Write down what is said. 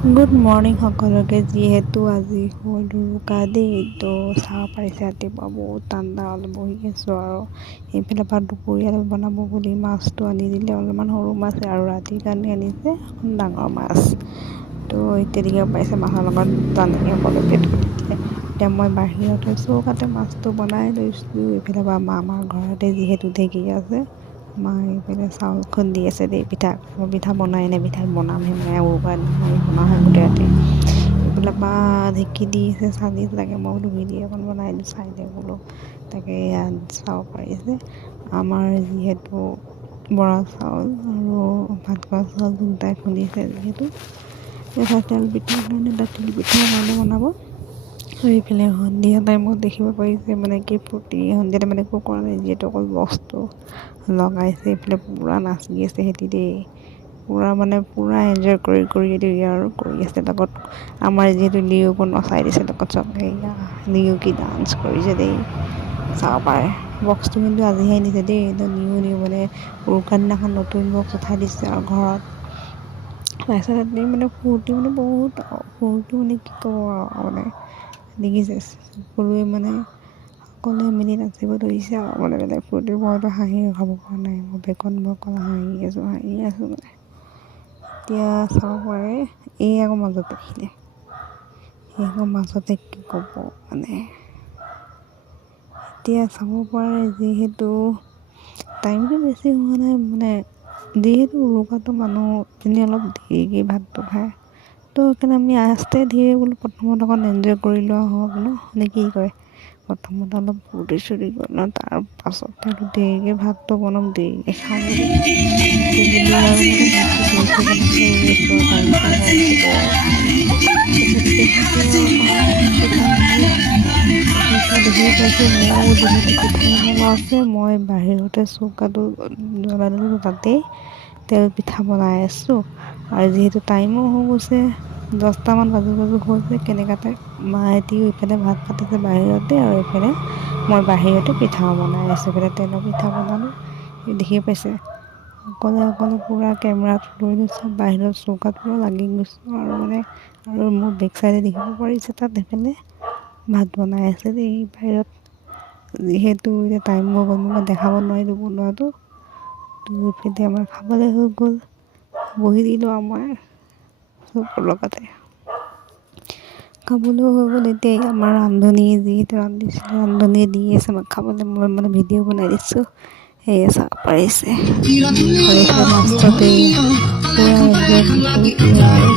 Good morning সকলোকে। যিহেতু আজি হ'ল উৰুকা দেই, তো চাব পাৰিছে ৰাতিপুৱা বহুত ঠাণ্ডা অলপ বহি আছোঁ আৰু এইফালে পৰা দুপৰীয়া বনাব বুলি মাছটো আনি দিলে। অলপমান সৰু মাছ আৰু ৰাতিৰ কাৰণে আনিছে এখন ডাঙৰ মাছ। তো এতিয়া দেখিব পাইছে মাছৰ লগত তেনেকৈ সকলো পেট কৰি দিলে। এতিয়া মই বাহিৰতে চৌকাতে মাছটো বনাই লৈছোঁ। এইফালে পৰা আমাৰ ঘৰতে যিহেতু ঢেঁকী আছে, মায়ে এইফালে চাউল খুন্দি আছে দেই। পিঠা বনাই নে পিঠা বনামহে মানে উৰুকাৰ দিনাই বনাওঁহে গোটেই ৰাতি। এইফালে পৰা ঢেঁকী দি আছে চালি লাগে। মই বোলো ভিডিঅ' এখন বনাই দিওঁ চাই দে বোলো। তাকে ইয়াত চাব পাৰিছে আমাৰ যিহেতু বৰা চাউল আৰু ভাত খোৱা চাউল দুটাই খুন্দিছে। যিহেতু এটা তেল পিঠাৰ কাৰণে এটা তিল পিঠাৰ কাৰণে বনাব। আৰু এইফালে সন্ধিয়া টাইমত দেখিব পাৰিছে মানে কি ফূৰ্তি। সন্ধিয়া টাইমত একো কৰা নাই, যিহেতু অকল বস্তু লগাইছে। এইফালে পূৰা নাচি আছে সিহঁতি দেই, পূৰা এনজয় কৰি আছে লগত। আমাৰ যিহেতু লিঅ'কো নচাই দিছে লগত চব। সেয়া লিঅ' কি ডান্স কৰিছে দেই, চাব পাৰে। বক্সটো কিন্তু আজিহে আনিছে দেই, নিউ মানে উৰুকাৰ দিনাখন নতুন বক্স উঠাই দিছে আৰু ঘৰত। তাৰপিছত ৰাতি মানে ফূৰ্তি মানে বহুত ফূৰ্তি মানে কি ক'ব আৰু মানে দেখিছে সকলোৱে মানে সকলোৱে মিলি নাচিব ধৰিছে আৰু মানে বেলেগ ফূৰ্তি। মইতো হাঁহি ৰখাব পৰা নাই, মই বেকত মই অকল হাঁহি আছোঁ মানে। এতিয়া চাব পাৰে এই আকৌ মাজতে আহিলে, এই আকৌ মাজতে কি ক'ব মানে। এতিয়া চাব পাৰে যিহেতু টাইমটো বেছি হোৱা নাই মানে, যিহেতু উৰুকাটো মানুহ এনে অলপ দেৰিকৈ ভাতটো খায়, তো সেইকাৰণে আমি আস্তে ধীৰে বোলো প্ৰথমত অকণ এনজয় কৰি লোৱা হওক ন, নে কি কয়। প্ৰথমতে অলপ ফূৰ্তি চূৰ্তি কৰি লওঁ, তাৰপাছত আৰু দেৰিকৈ ভাতটো বনাম, দেৰিকৈ খাওঁ বুলি আৰু মানে ভাতটো দেৰিকৈ বনাম ৰৈ আছোঁ আৰু টাইমটো হওঁতে আৰু দেখিব পাইছে। ময়ো যিহেতু পিঠা বনাব আছে, মই বাহিৰতে চৌকাটো জ্বলাই দিলোঁ, তাতেই তেল পিঠা বনাই আছোঁ। আৰু যিহেতু টাইমো হৈ গৈছে, 10টামান বাজু হৈছে কেনেকুৱাতে মাহঁতিও ইফালে ভাত পাতিছে বাহিৰতে, আৰু এইফালে মই বাহিৰতে পিঠাও বনাই আছোঁ। এইফালে তেলৰ পিঠা বনালোঁ, দেখিব পাইছে। অকলে পূৰা কেমেৰাটো লৈ লৈছোঁ, বাহিৰত চৌকাত পূৰা লাগি গৈছোঁ আৰু মানে। আৰু মোৰ বেক চাইডে দেখিব পাৰিছে তাত সেইফালে ভাত বনাই আছে দেই বাহিৰত। যিহেতু এতিয়া টাইম হৈ গ'ল, মই দেখাব নোৱাৰিলোঁ বনোৱাটো। তো এইফালে আমাৰ খাবলৈ হৈ গ'ল, বহি দিলোঁ আমাৰ চৌকাৰ লগতে খাবলৈ হৈ গ'ল। এতিয়া আমাৰ ৰান্ধনীয়ে যিহেতু ৰান্ধিছিলে, ৰান্ধনীয়ে দি আছে আমাক খাবলৈ। মই মানে ভিডিঅ' বনাই দিছোঁ, সেয়ে চাব পাৰিছে। আৰু এইফালে লাষ্টতে পূৰা এনজয় ফূৰ্তি আৰু